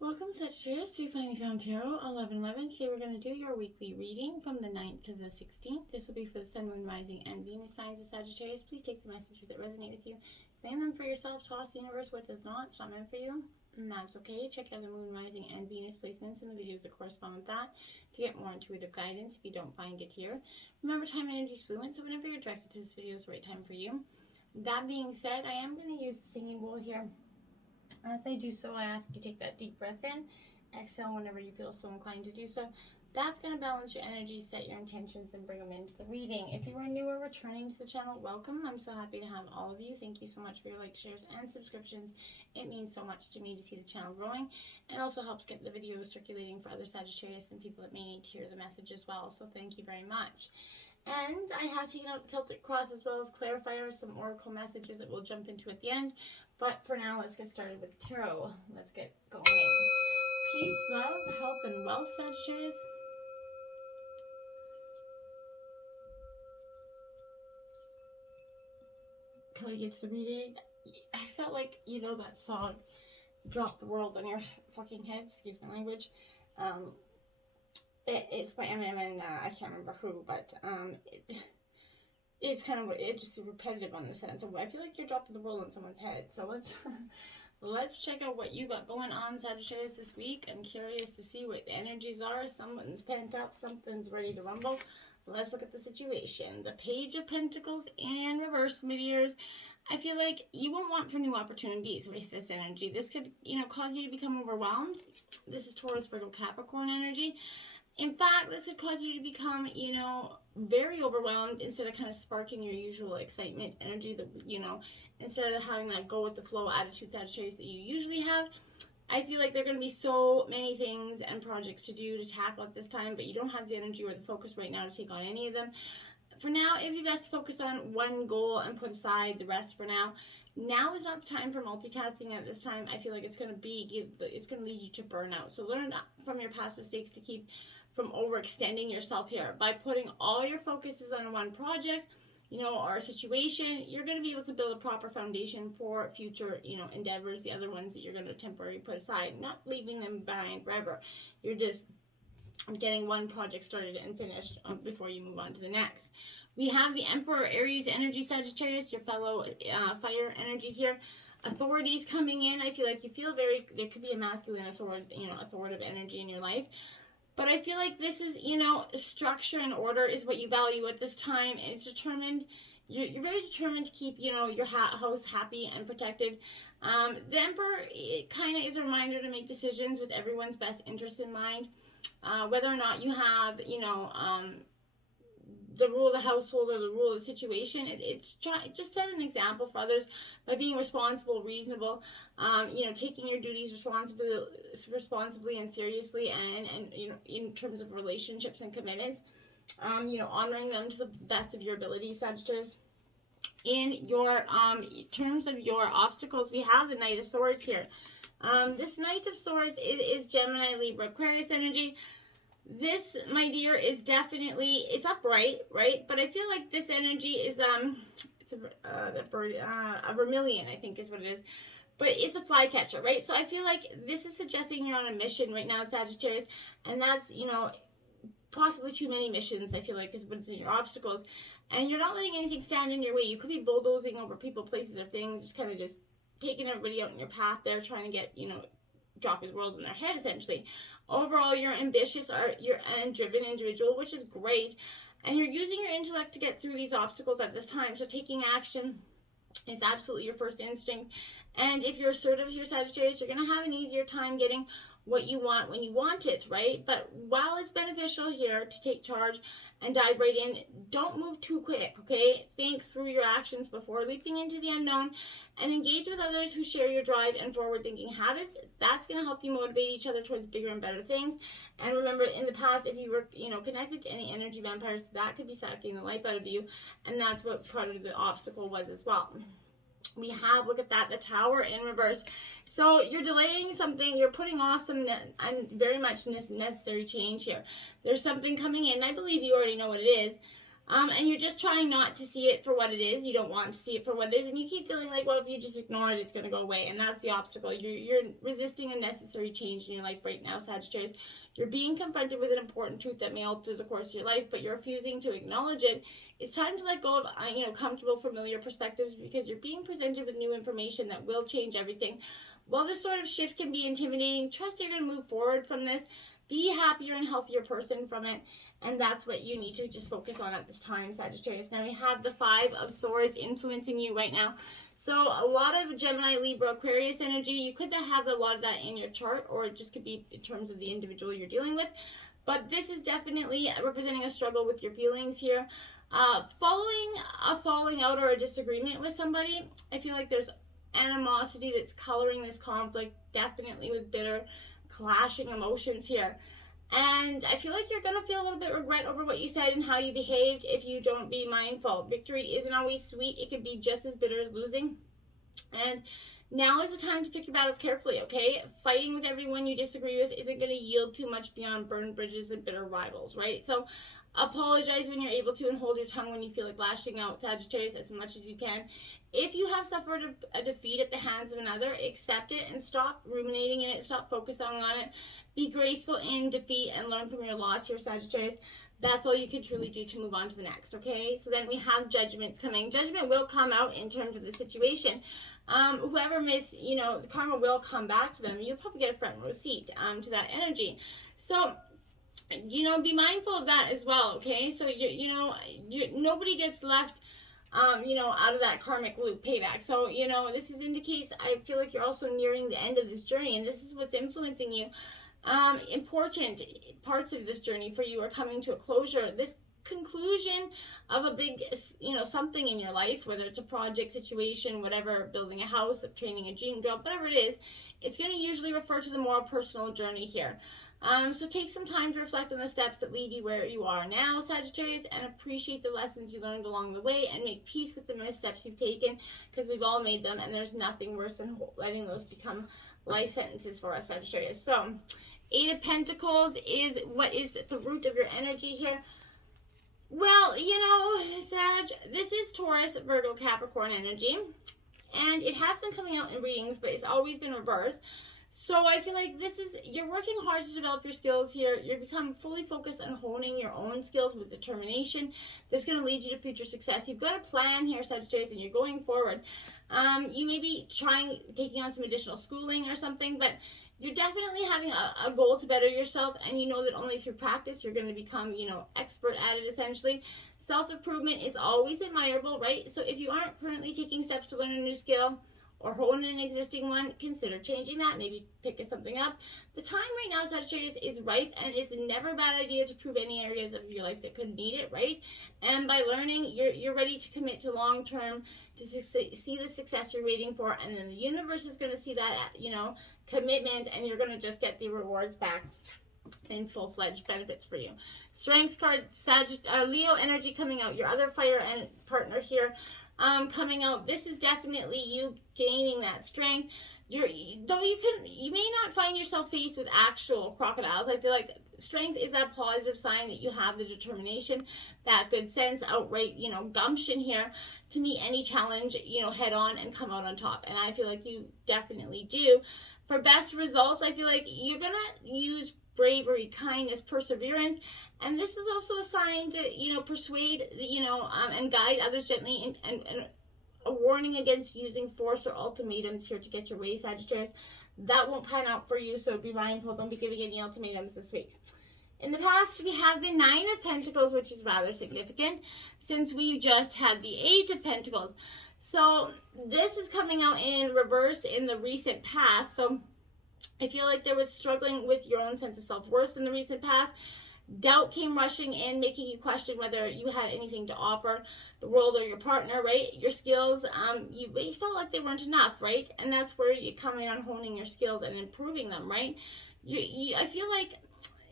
Welcome, Sagittarius, to Finally Found Tarot 1111. Today we're going to do your weekly reading from the 9th to the 16th. This will be for the Sun, Moon, Rising, and Venus signs of Sagittarius. Please take the messages that resonate with you, claim them for yourself, toss the universe what does not. It's not meant for you, and that's okay. Check out the Moon, Rising, and Venus placements in the videos that correspond with that to get more intuitive guidance if you don't find it here. Remember, time and energy is fluent, so whenever you're directed to this video is the right time for you. That being said, I am going to use the singing bowl here. As I do so, I ask you to take that deep breath in, exhale whenever you feel so inclined to do so. That's going to balance your energy, set your intentions, and bring them into the reading. If you are new or returning to the channel, welcome. I'm so happy to have all of you. Thank you so much for your likes, shares, and subscriptions. It means so much to me to see the channel growing, and also helps get the videos circulating for other Sagittarius and people that may need to hear the message as well. So thank you very much. And I have taken out the Celtic cross as well as clarifiers, some oracle messages that we'll jump into at the end. But for now, let's get started with tarot. Let's get going. Peace, love, health, and wealth, Sagittarius. Till we get to the reading, I felt like, you know, that song, Drop the World on Your Fucking Head, excuse my language. It's by Eminem and I can't remember who, but it's kind of, it's just repetitive on the sense of, I feel like you're dropping the world on someone's head. So let's check out what you got going on, Sagittarius, this week. I'm curious to see what the energies are. Something's pent up, something's ready to rumble. Let's look at the situation. The Page of Pentacles in reverse, mid-ears. I feel like you won't want for new opportunities with this energy. This could, you know, cause you to become overwhelmed. This is Taurus, Virgo, Capricorn energy. In fact, this could cause you to become, you know, very overwhelmed instead of kind of sparking your usual excitement energy that, you know, instead of having that go with the flow attitude, Sagittarius, that you usually have. I feel like there are going to be so many things and projects to do to tackle at this time, but you don't have the energy or the focus right now to take on any of them. For now, it'd be best to focus on one goal and put aside the rest for now. Now is not the time for multitasking at this time. I feel like it's going to lead you to burnout. So learn from your past mistakes to keep from overextending yourself here. By putting all your focuses on one project, you know, or a situation, you're going to be able to build a proper foundation for future, you know, endeavors, the other ones that you're going to temporarily put aside, not leaving them behind forever. You're just getting one project started and finished before you move on to the next. We have the Emperor, Aries energy, Sagittarius, your fellow fire energy here. Authorities coming in. I feel like you feel there could be a masculine authoritative energy in your life. But I feel like this is, you know, structure and order is what you value at this time. And it's determined, you're very determined to keep, you know, your house happy and protected. The Emperor, it kind of is a reminder to make decisions with everyone's best interest in mind. Whether or not you have, you know, the rule of the household or the rule of the situation, just set an example for others by being responsible, reasonable, you know, taking your duties responsibly and seriously, and you know, in terms of relationships and commitments, you know, honoring them to the best of your abilities, Sagittarius. In your terms of your obstacles, we have the Knight of Swords here. This Knight of Swords is Gemini, Libra, Aquarius energy. This, my dear, is definitely, it's upright, right? But I feel like this energy is, it's a vermilion, I think is what it is. But it's a flycatcher, right? So I feel like this is suggesting you're on a mission right now, Sagittarius. And that's, you know, possibly too many missions, I feel like, is what's in your obstacles. And you're not letting anything stand in your way. You could be bulldozing over people, places, or things, just kind of just taking everybody out in your path there, trying to get, you know, dropping the world in their head, essentially. Overall, you're ambitious, you're a driven individual, which is great, and you're using your intellect to get through these obstacles at this time. So taking action is absolutely your first instinct. And if you're assertive here, Sagittarius, you're going to have an easier time getting what you want when you want it, right? But while it's beneficial here to take charge and dive right in, don't move too quick, okay? Think through your actions before leaping into the unknown, and engage with others who share your drive and forward-thinking habits. That's going to help you motivate each other towards bigger and better things. And remember, in the past, if you were, you know, connected to any energy vampires, that could be sucking the life out of you, and that's what part of the obstacle was as well. We have, look at that, the Tower in reverse. So you're delaying something, you're putting off some very much necessary change here. There's something coming in, I believe you already know what it is. And you're just trying not to see it for what it is. You don't want to see it for what it is, and you keep feeling like, well, if you just ignore it, it's going to go away, and that's the obstacle. You're resisting a necessary change in your life right now, Sagittarius. You're being confronted with an important truth that may alter the course of your life, but you're refusing to acknowledge it. It's time to let go of comfortable, familiar perspectives, because you're being presented with new information that will change everything. While this sort of shift can be intimidating, trust you're going to move forward from this. Be a happier and healthier person from it. And that's what you need to just focus on at this time, Sagittarius. Now we have the 5 of Swords influencing you right now. So a lot of Gemini, Libra, Aquarius energy. You could have a lot of that in your chart, or it just could be in terms of the individual you're dealing with. But this is definitely representing a struggle with your feelings here. Following a falling out or a disagreement with somebody, I feel like there's animosity that's coloring this conflict, definitely with bitter, clashing emotions here. And I feel like you're going to feel a little bit regret over what you said and how you behaved if you don't be mindful. Victory isn't always sweet. It could be just as bitter as losing. And now is the time to pick your battles carefully, okay? Fighting with everyone you disagree with isn't going to yield too much beyond burned bridges and bitter rivals, right? So apologize when you're able to, and hold your tongue when you feel like lashing out, Sagittarius, as much as you can. If you have suffered a defeat at the hands of another, accept it and stop ruminating in it. Stop focusing on it. Be graceful in defeat and learn from your loss here, Sagittarius. That's all you can truly do to move on to the next, okay? So then we have judgments coming. Judgment will come out in terms of the situation. Whoever the karma will come back to them. You'll probably get a front row seat to that energy. So, be mindful of that as well, okay? So, nobody gets left out of that karmic loop payback. So, this indicates, I feel like you're also nearing the end of this journey, and this is what's influencing you. Important parts of this journey for you are coming to a closure. This conclusion of a big, something in your life, whether it's a project, situation, whatever, building a house, obtaining a dream job, whatever it is, it's going to usually refer to the more personal journey here. So take some time to reflect on the steps that lead you where you are now, Sagittarius, and appreciate the lessons you learned along the way, and make peace with the missteps you've taken, because we've all made them, and there's nothing worse than letting those become life sentences for us, Sagittarius. So 8 of Pentacles is what is at the root of your energy here. Well, Sag, this is Taurus, Virgo, Capricorn energy, and it has been coming out in readings, but it's always been reversed. So I feel like you're working hard to develop your skills here. You're becoming fully focused on honing your own skills with determination. That's going to lead you to future success. You've got a plan here, Sagittarius, and you're going forward. You may be taking on some additional schooling or something, but you're definitely having a goal to better yourself, and you know that only through practice you're going to become, expert at it, essentially. Self-improvement is always admirable, right? So if you aren't currently taking steps to learn a new skill or hone an existing one, consider changing that. Maybe pick something up. The time right now, Sagittarius, is ripe, and it's never a bad idea to prove any areas of your life that could need it, right? And by learning, you're ready to commit to long-term, to see the success you're waiting for, and then the universe is going to see that, commitment, and you're going to just get the rewards back in full-fledged benefits for you. Strength card, Leo energy coming out. Your other fire and partner here coming out. This is definitely you gaining that strength. You may not find yourself faced with actual crocodiles. I feel like strength is that positive sign that you have the determination, that good sense, outright, gumption here to meet any challenge, head on and come out on top. And I feel like you definitely do. For best results, I feel like you're going to use bravery, kindness, perseverance, and this is also a sign to, persuade, and guide others gently, and a warning against using force or ultimatums here to get your way, Sagittarius. That won't pan out for you, so be mindful. Don't be giving any ultimatums this week. In the past, we have the 9 of Pentacles, which is rather significant, since we just had the 8 of Pentacles. So this is coming out in reverse in the recent past. So I feel like there was struggling with your own sense of self-worth in the recent past. Doubt came rushing in, making you question whether you had anything to offer the world or your partner, right? Your skills, you felt like they weren't enough, right? And that's where you come in on honing your skills and improving them, right? I feel like,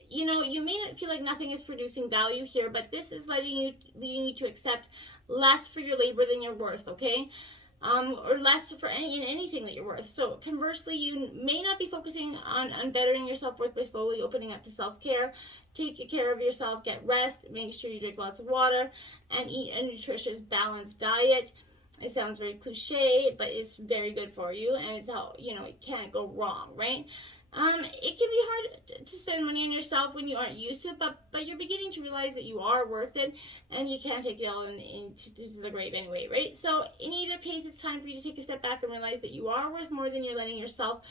you may not feel like nothing is producing value here, but this is leading you to accept less for your labor than your worth, okay? or less for in anything that you're worth. So conversely, you may not be focusing on bettering your self-worth by slowly opening up to self-care. Take care of yourself, get rest, make sure you drink lots of water, and eat a nutritious, balanced diet. It sounds very cliche, but it's very good for you, and it's how, it can't go wrong, right? It can be hard to spend money on yourself when you aren't used to it, but you're beginning to realize that you are worth it, and you can't take it all into the grave anyway, right? So in either case, it's time for you to take a step back and realize that you are worth more than you're letting yourself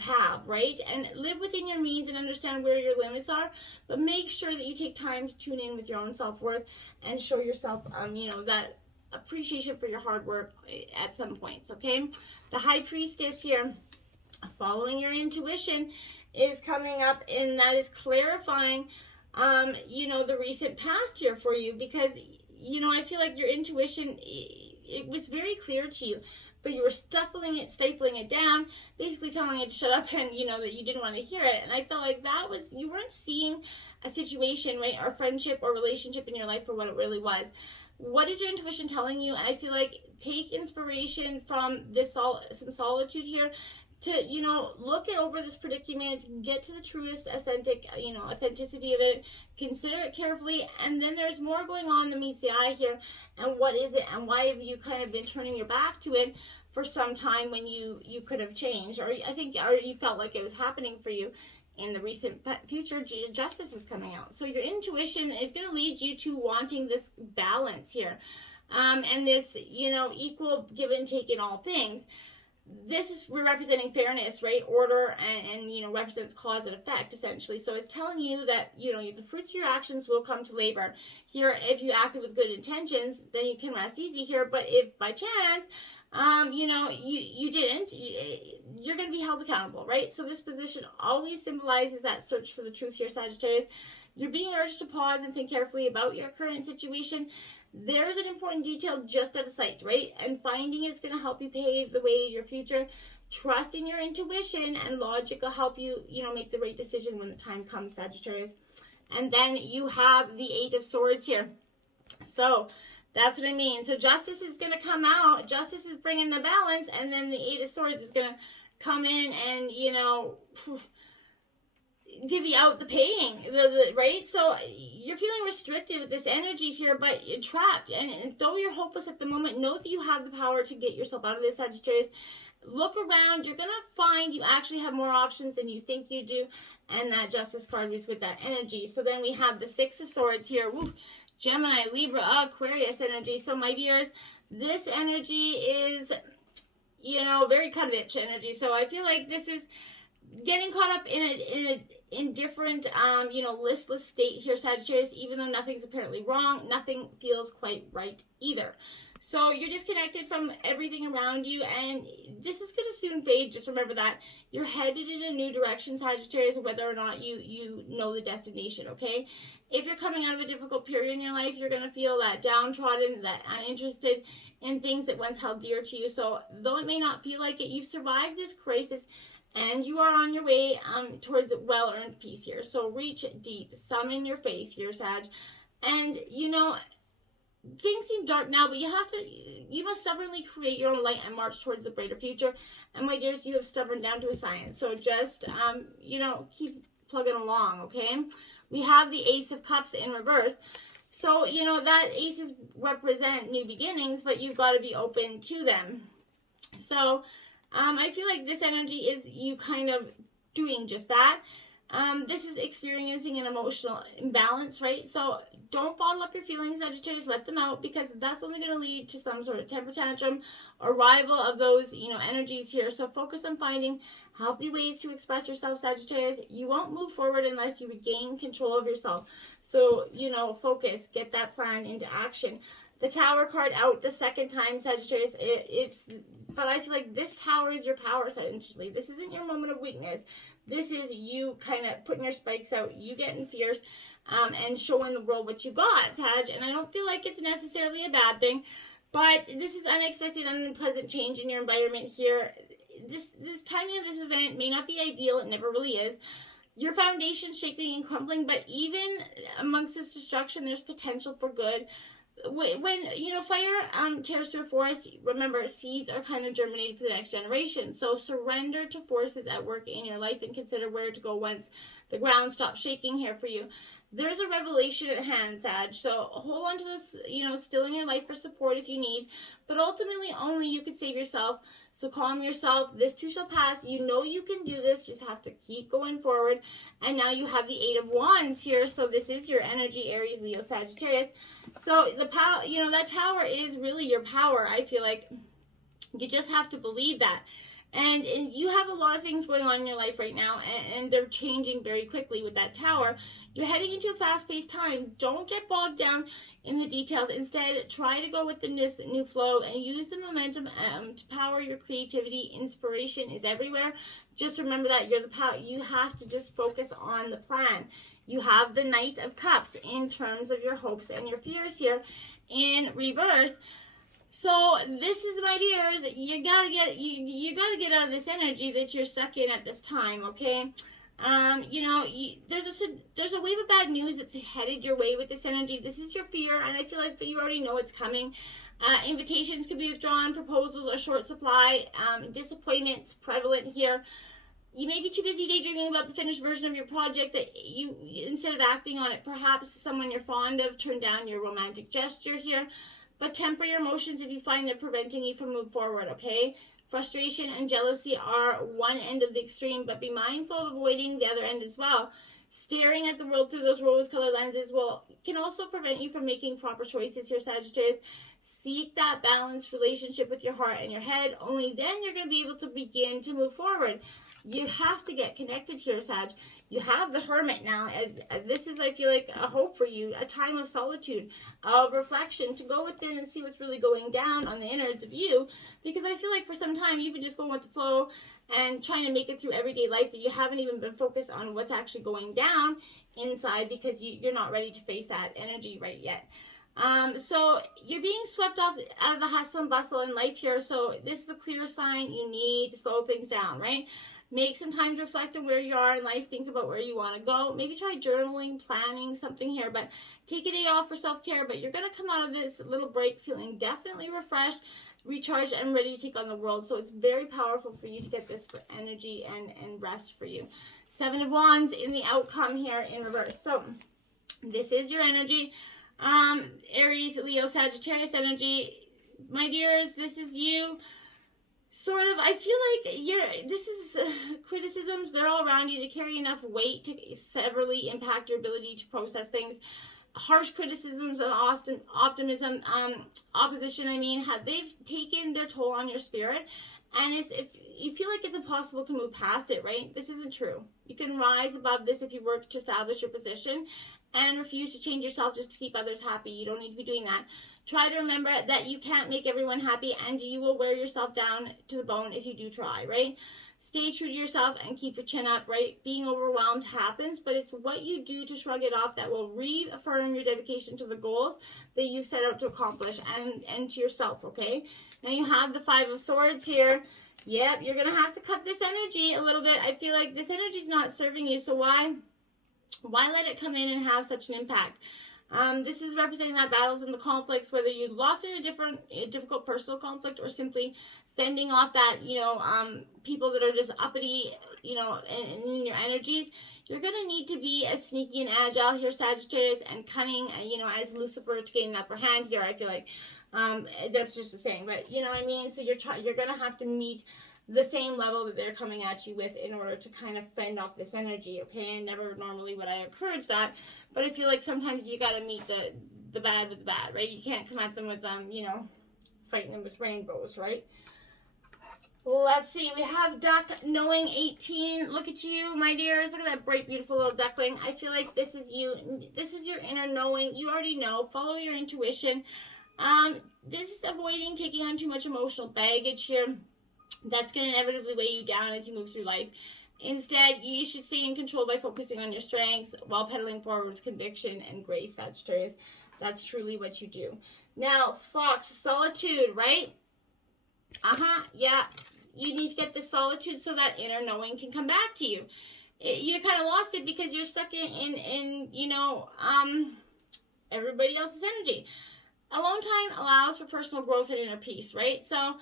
have, right? And live within your means and understand where your limits are, but make sure that you take time to tune in with your own self-worth and show yourself, that appreciation for your hard work at some points, okay? The High Priestess here, following your intuition, is coming up, and that is clarifying, the recent past here for you, because, I feel like your intuition, it was very clear to you, but you were stifling it down, basically telling it to shut up, and, that you didn't want to hear it. And I felt like you weren't seeing a situation, right, or friendship or relationship in your life for what it really was. What is your intuition telling you? And I feel like take inspiration from some solitude here to, look over this predicament, get to the truest authenticity of it, consider it carefully, and then there's more going on than meets the eye here. And what is it, and why have you kind of been turning your back to it for some time when you could have changed, or you felt like it was happening for you in the recent future? Justice is coming out. So your intuition is going to lead you to wanting this balance here, and this, equal give and take in all things. This is representing fairness, right? Order, and represents cause and effect, essentially. So it's telling you that, the fruits of your actions will come to labor. Here, if you acted with good intentions, then you can rest easy here. But if by chance, you didn't, you're going to be held accountable, right? So this position always symbolizes that search for the truth here, Sagittarius. You're being urged to pause and think carefully about your current situation. There's an important detail just out of sight, right? And finding it's going to help you pave the way to your future. Trust in your intuition, and logic will help you, make the right decision when the time comes, Sagittarius. And then you have the Eight of Swords here. So that's what I mean. So justice is going to come out. Justice is bringing the balance, and then the Eight of Swords is going to come in and, divvy out the paying, right? So you're feeling restricted with this energy here, but you're trapped. And though you're hopeless at the moment, know that you have the power to get yourself out of this, Sagittarius. Look around. You're going to find you actually have more options than you think you do. And that Justice card is with that energy. So then we have the Six of Swords here. Woo. Gemini, Libra, Aquarius energy. So my dears, this energy is, very kind of itch energy. So I feel like this is getting caught up in a indifferent, listless state here, Sagittarius. Even though nothing's apparently wrong, nothing feels quite right either. So you're disconnected from everything around you, and this is going to soon fade. Just remember that. You're headed in a new direction, Sagittarius, whether or not you know the destination, okay? If you're coming out of a difficult period in your life, you're going to feel that downtrodden, that uninterested in things that once held dear to you. So though it may not feel like it, you've survived this crisis, and you are on your way towards well-earned peace here. So reach deep. Summon your faith here, Sag. And, things seem dark now, but you must stubbornly create your own light and march towards the brighter future. And my dears, you have stubborn down to a science. So just, keep plugging along, okay? We have the Ace of Cups in reverse. So, that aces represent new beginnings, but you've got to be open to them. So, I feel like this energy is you kind of doing just that. This is experiencing an emotional imbalance, right? So don't bottle up your feelings, Sagittarius. Let them out, because that's only going to lead to some sort of temper tantrum or rival of those, energies here. So focus on finding healthy ways to express yourself, Sagittarius. You won't move forward unless you regain control of yourself. So, focus, get that plan into action. The Tower card out the second time, Sagittarius. But I feel like this Tower is your power, essentially. This isn't your moment of weakness. This is you kind of putting your spikes out, you getting fierce, and showing the world what you got, Sag. And I don't feel like it's necessarily a bad thing, but this is unexpected, unpleasant change in your environment here. This timing of this event may not be ideal. It never really is. Your foundation's shaking and crumbling, but even amongst this destruction, there's potential for good. when you know fire tears through a forest, remember seeds are kind of germinated for the next generation. So surrender to forces at work in your life and consider where to go once the ground stops shaking here for you. There's a revelation at hand, Sag. So hold on to this, you know, still in your life for support if you need, but ultimately only you can save yourself. So calm yourself. This too shall pass. You know you can do this. Just have to keep going forward. And now you have the Eight of Wands here. So this is your energy, Aries, Leo, Sagittarius. So the power, you know, that tower is really your power. I feel like you just have to believe that. And you have a lot of things going on in your life right now, and they're changing very quickly with that tower. You're heading into a fast-paced time. Don't get bogged down in the details. Instead, try to go with the new flow and use the momentum to power your creativity. Inspiration is everywhere. Just remember that you're the power. You have to just focus on the plan. You have the Knight of Cups in terms of your hopes and your fears here in reverse. So this is, my dears, you gotta get out of this energy that you're stuck in at this time, okay? You know, there's a wave of bad news that's headed your way with this energy. This is your fear, and I feel like you already know it's coming. Invitations could be withdrawn, proposals are short supply, disappointments prevalent here. You may be too busy daydreaming about the finished version of your project that you, instead of acting on it, perhaps someone you're fond of, turn down your romantic gesture here. But temper your emotions if you find they're preventing you from moving forward, okay? Frustration and jealousy are one end of the extreme, but be mindful of avoiding the other end as well. Staring at the world through those rose-colored lenses can also prevent you from making proper choices here, Sagittarius. Seek that balanced relationship with your heart and your head. Only then you're going to be able to begin to move forward. You have to get connected here, Sag. You have the Hermit now. As this is, I feel like, a hope for you, a time of solitude, of reflection, to go within and see what's really going down on the innards of you. Because I feel like for some time you've been just going with the flow and trying to make it through everyday life, that you haven't even been focused on what's actually going down inside, because you're not ready to face that energy right yet. So you're being swept off out of the hustle and bustle in life here. So this is a clear sign you need to slow things down, right? Make some time to reflect on where you are in life. Think about where you want to go. Maybe try journaling, planning something here, but take a day off for self-care. But you're going to come out of this little break feeling definitely refreshed, recharged, and ready to take on the world. So it's very powerful for you to get this energy and rest for you. Seven of Wands in the outcome here in reverse. So this is your energy. Aries, Leo, Sagittarius energy. My dears, this is you. Sort of, I feel like this is criticisms, they're all around you. They carry enough weight to severely impact your ability to process things. Harsh criticisms of optimism, opposition, they've taken their toll on your spirit. And if you feel like it's impossible to move past it, right? This isn't true. You can rise above this if you work to establish your position and refuse to change yourself just to keep others happy. You don't need to be doing that. Try to remember that you can't make everyone happy, and you will wear yourself down to the bone if you do try, right? Stay true to yourself and keep your chin up, right? Being overwhelmed happens, but it's what you do to shrug it off that will reaffirm your dedication to the goals that you set out to accomplish and to yourself, okay? Now you have the Five of Swords here. Yep, you're going to have to cut this energy a little bit. I feel like this energy is not serving you, so why let it come in and have such an impact? This is representing that battles and the conflicts, whether you locked in a difficult personal conflict or simply fending off that, people that are just uppity, in your energies. You're going to need to be as sneaky and agile here, Sagittarius, and cunning, as Lucifer to gain an upper hand here. I feel like that's just a saying, but you know what I mean? So you're going to have to meet the same level that they're coming at you with in order to kind of fend off this energy, okay? And never normally would I encourage that, but I feel like sometimes you got to meet the bad with the bad, right? You can't come at them with, fighting them with rainbows, right? Let's see, we have Duck Knowing 18. Look at you, my dears. Look at that bright, beautiful little duckling. I feel like this is you. This is your inner knowing. You already know. Follow your intuition. This is avoiding taking on too much emotional baggage here. That's going to inevitably weigh you down as you move through life. Instead, you should stay in control by focusing on your strengths while pedaling forward with conviction and grace, Sagittarius. That's truly what you do. Now, Fox, solitude, right? Yeah. You need to get this solitude so that inner knowing can come back to you. You kind of lost it because you're stuck in everybody else's energy. Alone time allows for personal growth and inner peace, right? So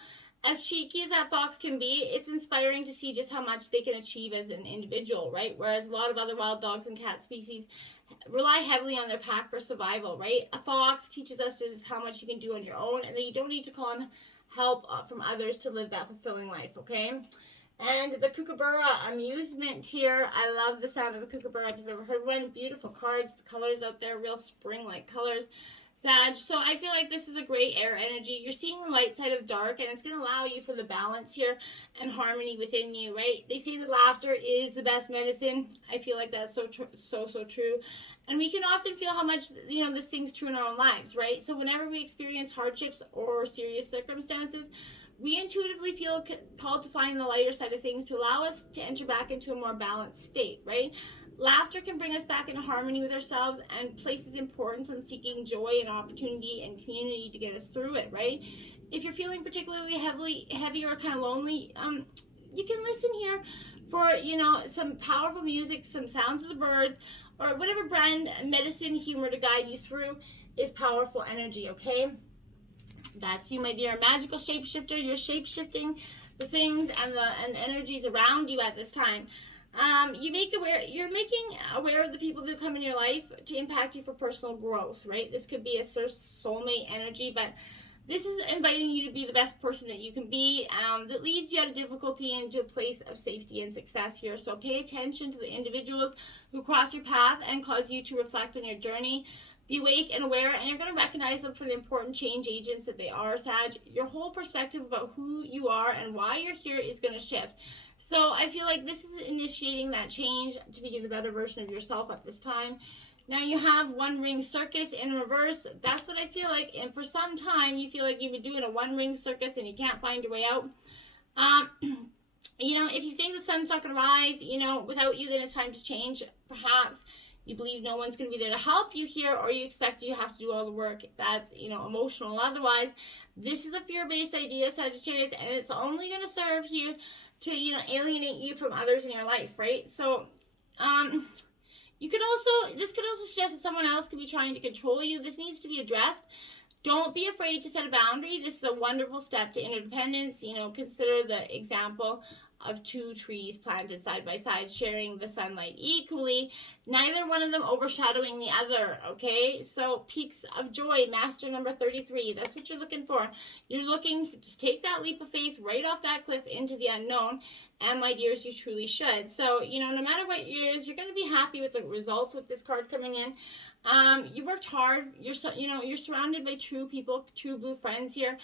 as cheeky as that fox can be, it's inspiring to see just how much they can achieve as an individual, right? Whereas a lot of other wild dogs and cat species rely heavily on their pack for survival, right? A fox teaches us just how much you can do on your own, and that you don't need to call on help from others to live that fulfilling life, okay? And the kookaburra amusement here. I love the sound of the kookaburra. If you've ever heard one, beautiful cards. The colors out there, real spring-like colors. Sag, so I feel like this is a great air energy. You're seeing the light side of dark, and it's going to allow you for the balance here and harmony within you, right? They say that laughter is the best medicine. I feel like that's so true. And we can often feel how much, this thing's true in our own lives, right? So whenever we experience hardships or serious circumstances, we intuitively feel called to find the lighter side of things to allow us to enter back into a more balanced state, right? Laughter can bring us back into harmony with ourselves and places importance on seeking joy and opportunity and community to get us through it, right? If you're feeling particularly heavy or kind of lonely, you can listen here for, some powerful music, some sounds of the birds, or whatever brand medicine humor to guide you through is powerful energy, okay? That's you, my dear magical shapeshifter. You're shapeshifting the things and the energies around you at this time. You're making aware of the people that come in your life to impact you for personal growth, right? This could be a soulmate energy, but this is inviting you to be the best person that you can be, that leads you out of difficulty into a place of safety and success here. So pay attention to the individuals who cross your path and cause you to reflect on your journey. Be awake and aware, and you're going to recognize them for the important change agents that they are, Sag. Your whole perspective about who you are and why you're here is going to shift. So I feel like this is initiating that change to be the better version of yourself at this time. Now you have one ring circus in reverse. That's what I feel like. And for some time, you feel like you've been doing a one ring circus and you can't find your way out. If you think the sun's not going to rise, without you, then it's time to change. Perhaps you believe no one's going to be there to help you here, or you expect you have to do all the work. That's, emotional. Otherwise, this is a fear-based idea, Sagittarius, and it's only going to serve you to, alienate you from others in your life, right? So, this could also suggest that someone else could be trying to control you. This needs to be addressed. Don't be afraid to set a boundary. This is a wonderful step to interdependence. Consider the example of two trees planted side by side, sharing the sunlight equally, neither one of them overshadowing the other, okay? So peaks of joy, master number 33, that's what you're looking for. You're looking to take that leap of faith right off that cliff into the unknown, and my dears, you truly should. So, no matter what it is, you're going to be happy with the results with this card coming in. You worked hard. You're surrounded by true people, true blue friends here.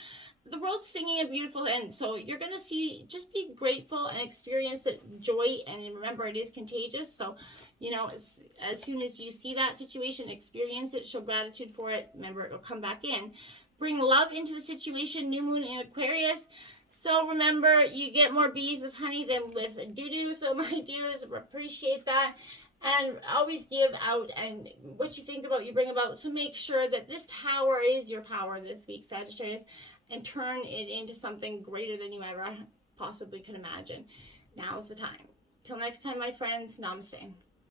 The world's singing a beautiful end, so you're going to just be grateful and experience that joy, and remember, it is contagious. So, as soon as you see that situation, experience it, show gratitude for it, remember, it'll come back in. Bring love into the situation, new moon in Aquarius. So remember, you get more bees with honey than with doo-doo, so my dears, appreciate that. And always give out, and what you think about, you bring about. So make sure that this tower is your power this week, Sagittarius, and turn it into something greater than you ever possibly could imagine. Now's the time. Till next time, my friends, namaste.